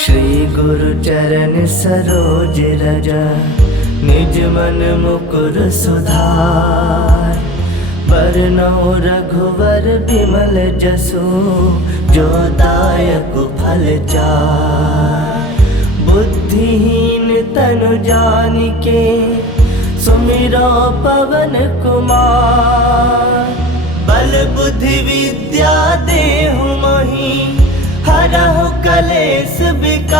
श्री गुरु चरण सरोज रज, निज मन मुकुर सुधार। बरनउँ रघुवर बिमल जसु, जो दायक फल चार। बुद्धिहीन तनु जानिके, सुमिरो पवन कुमार। बल बुद्धि विद्या देहु मोहि, हरहु कलेस विकार।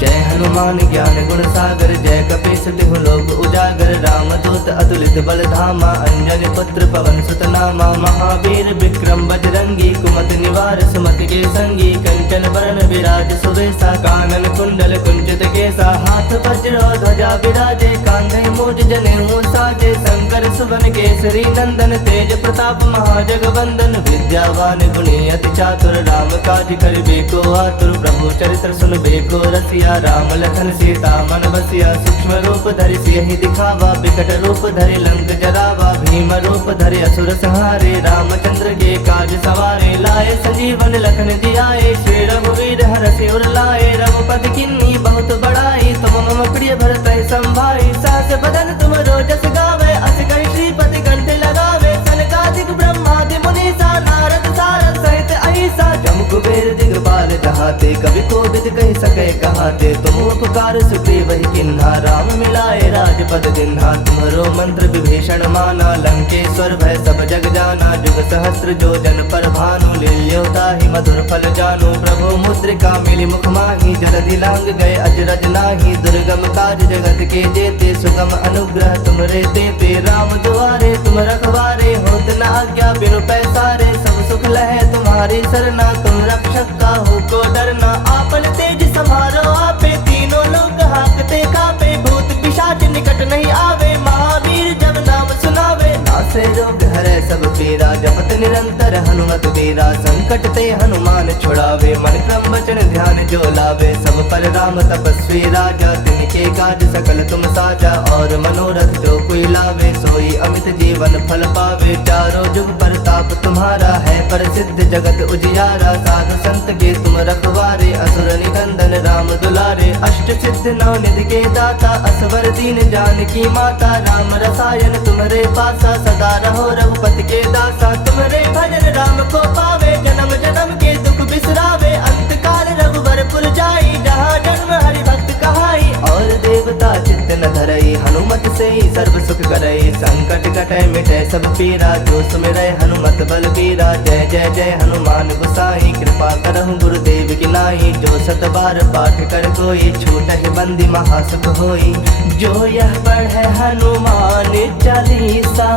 जय हनुमान ज्ञान गुण सागर, जय कपीस तिहु लोक उजागर। रामदूत अतुलित बल धामा, अंजनी पुत्र पवन सुत नामा। महावीर विक्रम बजरंगी, कुमति निवार सुमति के संगी। कंचन बरन विराज सुबेसा, कानन कुंडल कुंचित केसा। हाथ वज्र ध्वजा विराजे, कांधे मूज जनेऊ साजे। शंकर सुवन केसरी नंदन, तेज प्रताप महाजगवंदन। विद्यावान गुणी अति चातुर, राम काज करिबेको आतुर। प्रभु चरित्र सुनबेको रसिया, राम लखन सीता मन बसिया। सूक्ष्म रूप धरि सियहि दिखावा, बिकट रूप धरि लंक जरावा। भीम रूप धरि असुर संहारे, रामचंद्र के काज सवारे। लाए संजीवन लखन जियाए, श्री रघुवीर हरषि उर लाए। रघुपति किन्नी बहुत बड़ाई, तुम मम प्रिय भरतहि संभाई। सहस बदन तुम रोजस गावे, अस कहि श्रीपति कंठ लगावे। सनकादिक ब्रह्मादि मुनीसा, नारद सारद सहित अहिसा। जम कुबेर दिगपाल जहाते, कवि कोविद कहि सकै कहाते। तुम उपकार सुग्रीव ही किन्हा, राम मिलाए राजपद दिन्हा। तुम्हरो मंत्र विभीषण माना, लंकेश्वर भय सब जग जाना। जुग सहस्त्र जो जन पर भानु, लील्यो ताहि मधुर फल जानु। प्रभु मुद्रिका मिली मुख माहि, जलधि लांग गए अजरज नाही। दुर्गम काज जगत के जेते, सुगम अनुग्रह तुमरे तेते। राम दुआरे तुम रखवारे, होत न आज्ञा बिनु पैसारे। सब सुख लहै तुम्हारी सरना, तुम रक्षक काहू को डरना। आपन तेज समारो आपे, तीनों लोक हांकते कापे। भूत पिशाच निकट नहीं आवे, महावीर जब नाम सुनावे। नासे रोग हरै सब पीरा, जपत निरंतर हनुमत वीरा। संकट ते हनुमान छुड़ावे, मन क्रम वचन ध्यान जो लावे। सब पर राम तपस्वी राजा, तिनके काज सकल तुम साजा। और मनोरथ जो कोई लावे, सोई अमित जीवन फल पावे। चारों जुग परताप तुम्हारा है, प्रसिद्ध जगत उजियारा। साधु संत के तुम रखवारे, असुर निकंदन राम दुलारे। अष्ट सिद्ध नौ निधि के दाता, असवर दीन जानकी माता। राम रसायन तुम्हारे पासा, सदा रहो रघुपति के दासा। तुम्हारे भजन राम को पावे, जन्म जन्म के दुख बिसरावे। अंत काल रघुवर पुर जाई, जहाँ जन्म हरि भक्त कहाई। और देवता चित्त न धरई, हनुमत से ही सर्व सुख करई। संकट कटै मिटै सब पीरा, जो सुमिरै हनुमत बल बीरा। जय जय जय हनुमान गोसाई, कृपा करहु गुरुदेव की नाई। जो सत बार पाठ कर कोई, छूटहि बंदी महासुख होई। जो यह पढ़ै हनुमान चालीसा,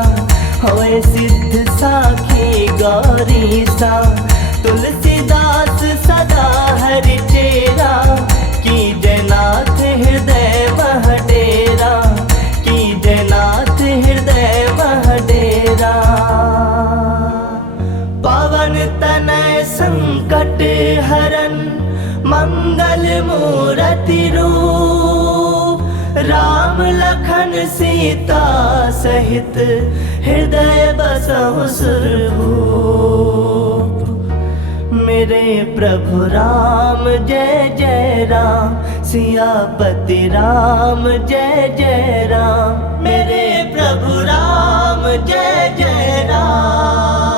होए सिद्ध साखी गौरीसा। तुलसीदास सदा हरि चेरा, कीजय नाथ हृदय मह डेरा। कीजय नाथ हृदय मह डेरा। पवन तनय संकट हरन, मंगल मूरति रूप। राम लखन सीता सहित, हृदय बसहु सुरभूप। मेरे प्रभु राम जय जय राम, सियापति राम जय जय राम। मेरे प्रभु राम जय जय राम।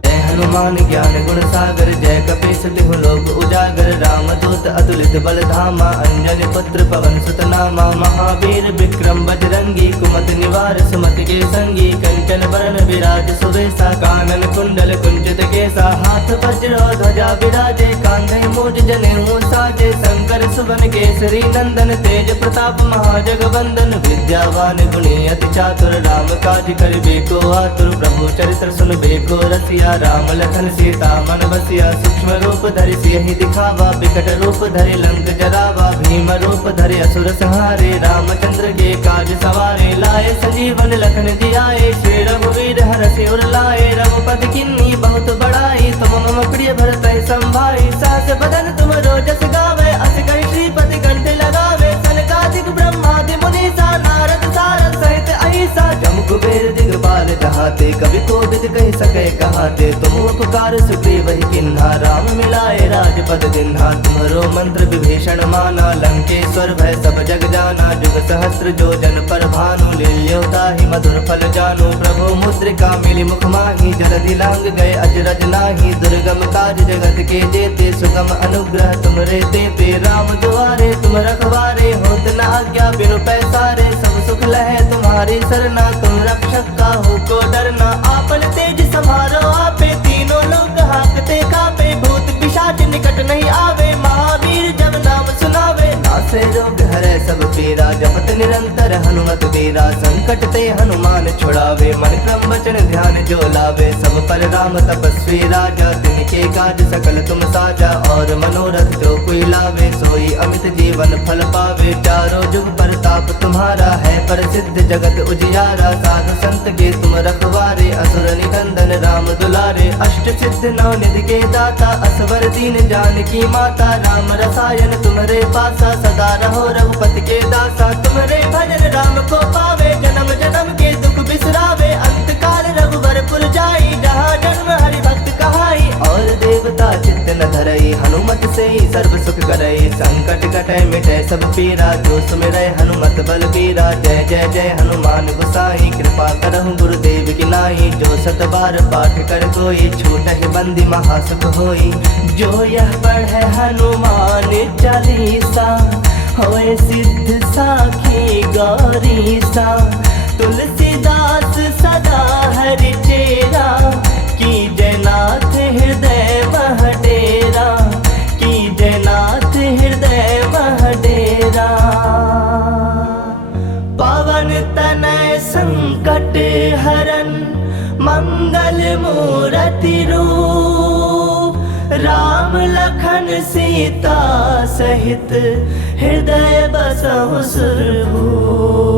जय हनुमान ज्ञान गुण सागर, जय कपीस तिहु लोक उजागर। रामदूत अतुलित बल धामा, अंजनी पुत्र पवन सुत नामा। महावीर विक्रम बजरंगी, कुमति निवार सुमति के संगी। कंचन बरन विराज सुबेसा, कानन कुंडल कुंचित केसा। हाथ वज्र ध्वजा विराजे, कांधे मूज जनेऊ साजे। शंकर सुवन केसरी नंदन, तेज प्रताप महाजगवंदन। विद्यावान गुणी अति चातुर, राम काज करिबेको आतुर। प्रभु चरित्र सुनबेको रसिया, राम लखन सीता मन बसिया। सूक्ष्म रूप धरि सियहि दिखावा, बिकट रूप धरि लंक जरावा। भीम रूप धरि असुर संहारे, रामचंद्र के काज सवारे। लाए संजीवन लखन जियाए, श्री रघुवीर हरषि उर लाए। रघुपति किन्नी बहुत बड़ाई, तुम मम प्रिय भरतहि संभाई। सहस बदन तुम रोजस गावे, अस कहि श्रीपति कंठ लगावे। सनकादिक ब्रह्मादि मुनीसा, नारद सारद सहित अहिसा। जहाँ कभी कोविद कह सके कहाँ ते। तुम उपकार सुग्रीव ही किन्हा, राम मिलाए राजपद दिन्हा। तुम्हारो मंत्र विभीषण माना, लंकेश्वर भय सब जग जाना। जुग सहस्त्र जो जन पर भानु, लील्योता ही मधुर फल जानु। प्रभु मुद्रिका मिली मुख माही, जलधि लांग गए अजरज नाही। दुर्गम काज जगत के जेते, सुगम अनुग्रह तुमरे तेते। राम दुआरे तुम रखवारे, होत न आज्ञा बिनु पैसारे। सब सुख लहे तुम्हारी सरना, तुम रक्षक काहू को डरना। आपन तेज समारो आपे, तीनों लोग हाकते कापे। भूत पिशाच निकट नहीं आवे, महावीर जब नाम सुनावे। नासे रोग हरे सब पीरा, जपत निरंतर हनुमत वीरा। संकट ते हनुमान छुड़ावे, मन क्रम वचन ध्यान जो लावे। सब पर राम तपस्वी राजा, तिनके काज सकल तुम साजा। और मनोरथ जो कोई लावे, सोई अमित जीवन फल पावे। चारों जुग परताप तुम्हारा है, प्रसिद्ध जगत उजियारा। साधु संत के तुम रखवारे, असुर निकंदन राम दुलारे। अष्ट सिद्ध नौ निधि के दाता, असवर दीन जानकी माता। राम रसायन तुम्हारे पासा, सदा रहो रघुपति के दासा। तुम्हारे भजन राम को पावे, जन्म जन्म के दुख बिसरावे। अंत काल रघुवर पुर जाई, जहाँ जन्म हरि भक्त कहाई। और देवता चित्त न धरई, हनुमत से ही सर्व सुख करई। संकट कटे मिटे सब पीरा, जो सुमिरै हनुमत बल बीरा। जय जय जय हनुमान गोसाई, कृपा करहु गुरुदेव की नाई। जो सत बार पाठ कर कोई, छूटहि बंदी महासुख होई। जो यह पढ़े हनुमान चालीसा, होए सिद्ध साखी गौरीसा। तुलसीदास सदा हरि चेरा, की जयनाथ हृदय मह डेरा। की जयनाथ हृदय मह डेरा। पवन तनय संकट हरन, मंगल मूरति रूप। राम लखन सीता सहित, हृदय बसहु सुरभूप।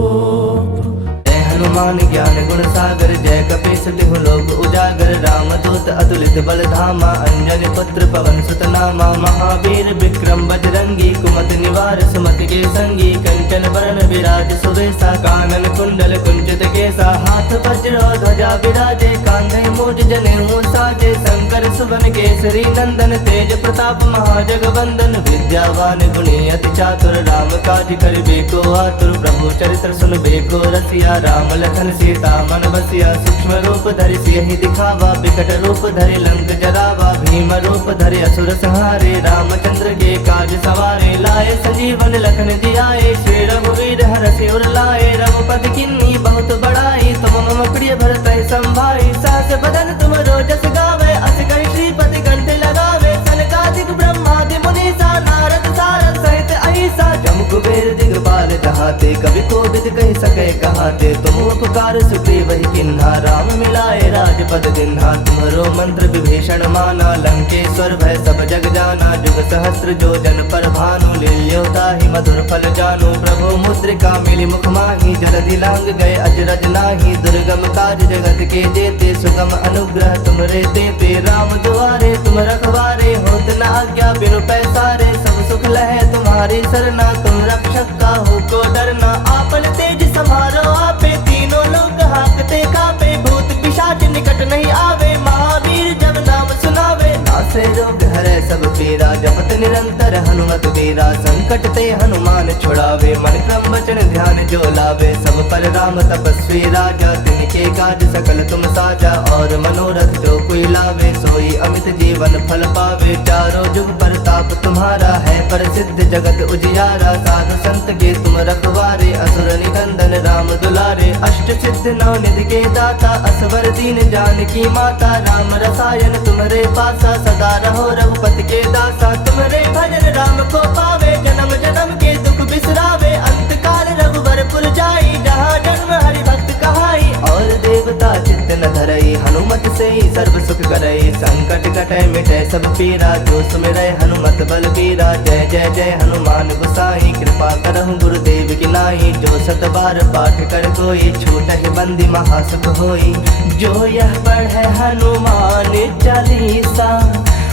हनुमान ज्ञान गुण सागर, जय कपीस तिहु लोक उजागर। राम दूत अतुलित बल धामा, अंजनी पुत्र पवन सुत नामा। महावीर विक्रम बजरंगी, कुमति निवार सुमति के संगी। कंचन बरन विराज सुवेसा, कानन कुंडल कुंचित केसा। हाथ वज्र ध्वजा विराजे, कांधे मूज जनेऊ साजे। शंकर सुवन केसरी नंदन, तेज प्रताप महाजगवंदन। विद्यावान गुणी अति चातुर, राम काज करिबे को आतुर। प्रभु चरित्र सुनबे को रसिया, राम लखन सीता मन बसिया। सूक्ष्म रूप धरि सियहि दिखावा, बिकट रूप धरि लंक जरावा। भीम रूप धरि असुर संहारे, रामचंद्र के काज सवारे। लाए संजीवन लखन जियाए, श्री रघुवीर हरषि उर लाए। रघुपति किन्नी बहुत बड़ाई, तुम मम प्रिय भरतहि संभाई। सहस बदन तुम रोजस गावे, अस कहि श्रीपति कंठ लगावे। सनकादिक ब्रह्मादि मुनीसा, नारद सारद सहित अहिसा। जम कुबेर दिगपाल जहाते, कभी कोविद कह सके कहाँ ते। तुम उपकार सुग्रीव ही किन्हा, राम मिलाए राजपद दिन्हा। तुम्हारो मंत्र विभीषण माना, लंकेश्वर भय सब जग जाना। जुग सहस्त्र जो जन पर भानु, लील्योता ही मधुर फल जानु। प्रभु मुद्रिका मिली मुख माही, जलधि लांग गए अजरज नाही। दुर्गम काज जगत के जेते, सुगम अनुग्रह तुमरे तेते। राम दुआरे तुम रखवारे, होत न आज्ञा बिनु पैसारे। सब सुख लहे तुम्हारी सरना, तुम रक्षक काहू को डरना। आपन तेज समारो आपे, तीनों लोग हाकते कापे। भूत पिशाच निकट नहीं आवे, महावीर जब नाम सुनावे। नासे रोग हरे सब पीरा, जपत निरंतर हनुमत वीरा। संकट ते हनुमान छुड़ावे, मन क्रम वचन ध्यान जो लावे। सब पर राम तपस्वी राजा, तिनके काज सकल तुम साजा। और मनोरथ जो कोई लावे, सोई अमित जीवन फल पावे। चारों जुग परताप तुम्हारा है, प्रसिद्ध जगत उजियारा। साधु संत के तुम रखवारे, असुर निकंदन राम दुलारे। अष्ट सिद्ध नौ निधि के दाता, असवर दीन जानकी माता। राम रसायन तुम्हारे पासा, सदा रहो रघुपति के दासा। तुम्हारे भजन राम को पावे, जन्म जन्म के दुख बिसरावे। अंत काल रघुवर पुर जाई, जहाँ जन्म हरि भक्त कहाई। और देवता चित्त न धरई, हनुमत से ही सर्व सुख करई। संकट कटे मिटे सब पीरा, जो सुमिरै हनुमत बल बीरा। जय जय जय हनुमान गोसाई, कृपा करहु गुरुदेव की नाई। जो सत बार पाठ कर कोई, छूटहि बंदी महासुख होई। जो यह पढ़े हनुमान चालीसा,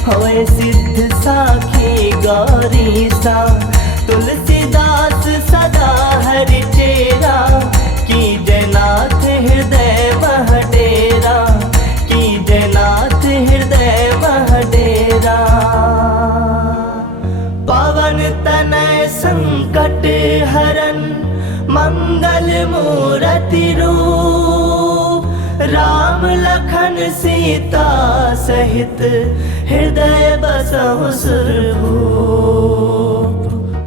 होए सिद्ध साखी गौरीसा। तुलसीदास सदा हरि चेरा, की जयनाथ हृदय मह डेरा। मंगल मूरति रूप, राम लखन सीता सहित हृदय बसहु सुरभूप।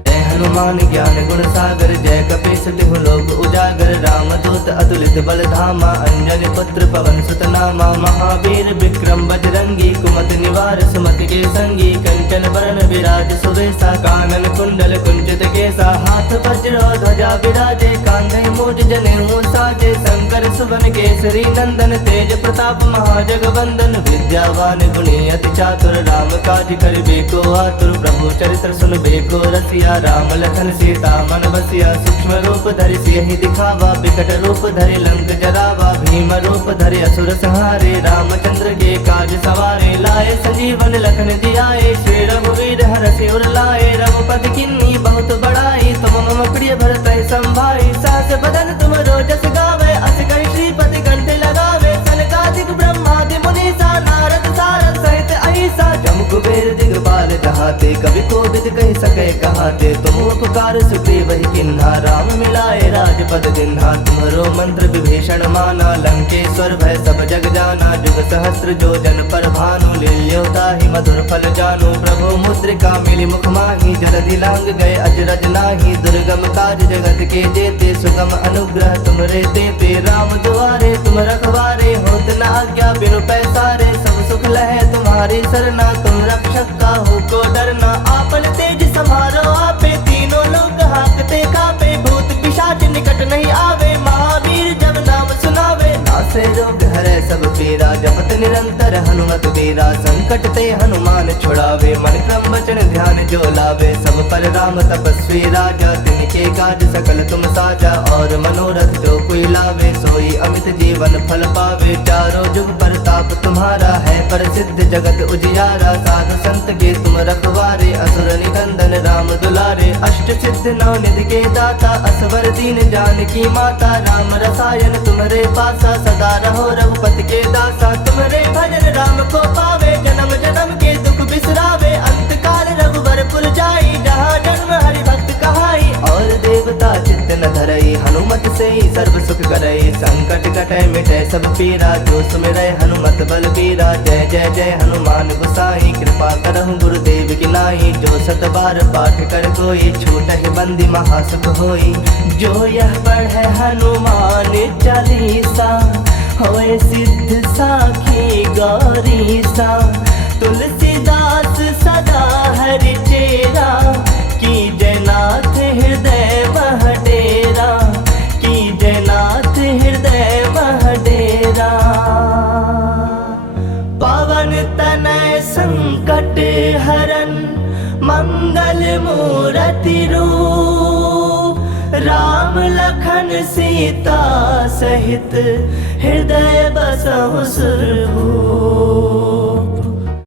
जय हनुमान ज्ञान गुण सागर, जय कपीस तिहु लोक उजागर, रामदूत अतुलित बल धामा, अंजनी पुत्र पवन सुत नामा। महावीर विक्रम बजरंगी, कुमति निवार सुमति के संगी, कंचन बरन विराज सुबेसा, कानन कुंडल कुंचित केसा, हाथ वज्र ध्वजा विराजे, कांधे मूज जनेऊ साजे, शंकर सुवन केसरी नंदन, तेज प्रताप महाजगवंदन, विद्यावान गुणी अति चातुर, राम काज करिबे को आतुर, प्रभु चरित्र सुनबे को रसिया, राम लखन सीता मन बसिया, सूक्ष्म रूप धरि सियहि दिखावा, विकट रूप धरि लंक जरावा, भीम रूप धरि असुर संहारे, रामचंद्र के काज सवारे, लाए संजीवन लखन जियाए, श्री रघुवीर हरषि उर लाए, रघुपति किन्नी बहुत बड़ाई, तुम मम प्रिय भरत संभाई, सहस बदन तुम रोजस गावे, अस कहि श्रीपति कंठ लगावे, सनकादिक ब्रह्मादि मुनीसा, नारद सारद सहित अहिसा, जम कुबेर दिगपाल जहाते, कवि कोविद कहि सके कहाते, तुम उपकार सुग्रीव ही किन्हा, राम मिलाए राजपद दिन्हा, तुम्हरो मंत्र विभीषण माना, लंकेश्वर भय सब जग जाना, जुग सहस्त्र जो जन पर भानु, लील्योता ही मधुर फल जानू, प्रभु मुद्रिका मिली मुख माही, जलधि लांग गए अजरज नाही, दुर्गम काज जगत के जेते, सुगम अनुग्रह तुमरे तेते, राम दुआरे तुम रखवारे, होत न आज्ञा बिनु पैसारे, सब सुख लहे तुम्हारी सरना, तुम रक्षक काहू को डरना, आपन तेज समारो आपे, तीनों लोग हाकते कापे, भूत पिशाच निकट नहीं आवे, महावीर जब नाम सुनावे, नासे रोग हरे सब पीरा, जपत निरंतर हनुमत वीरा, संकट ते हनुमान छुड़ावे, मन क्रम वचन ध्यान जो लावे, सब पर राम तपस्वी राजा, तिनके काज सकल तुम साजा, और मनोरथ जो कोई लावे, सोई अमित जीवन फल पावे, चारों जुग परताप तुम्हारा है, प्रसिद्ध जगत उजियारा, साधु संत के तुम रखवारे, असुर निकंदन राम दुलारे, अष्ट सिद्ध नौ निधि के दाता, असवर दीन जानकी माता, राम रसायन तुम्हारे पासा, सदा रहो रघुपति के दासा, तुम्हारे भजन राम को पावे, जन्म जन्म के दुख बिसरावे, अंत काल रघुबर पुर जाई, जहाँ जन्म हरि भक्त कहाई, और देवता चित्त न धरई, हनुमत से ही सर्व सुख करई, संकट कटे मिटे सब पीरा, जो सुमिरै हनुमत बल बीरा, जय जय जय हनुमान गोसाई, कृपा करहु गुरुदेव की नाई, जो सत बार पाठ कर कोई, छूटहि बंदी महासुख होई, जो यह पढ़े हनुमान चालीसा, होए सिद्ध साखी गौरीसा, तुलसीदास सदा हरि चेरा, की जयनाथ हृदय मह डेरा, की जयनाथ हृदय मह डेरा, पवन तनय संकट हरन, मंगल मूरति रूप, राम लखन सीता सहित हृदय बसहु सुरभूप।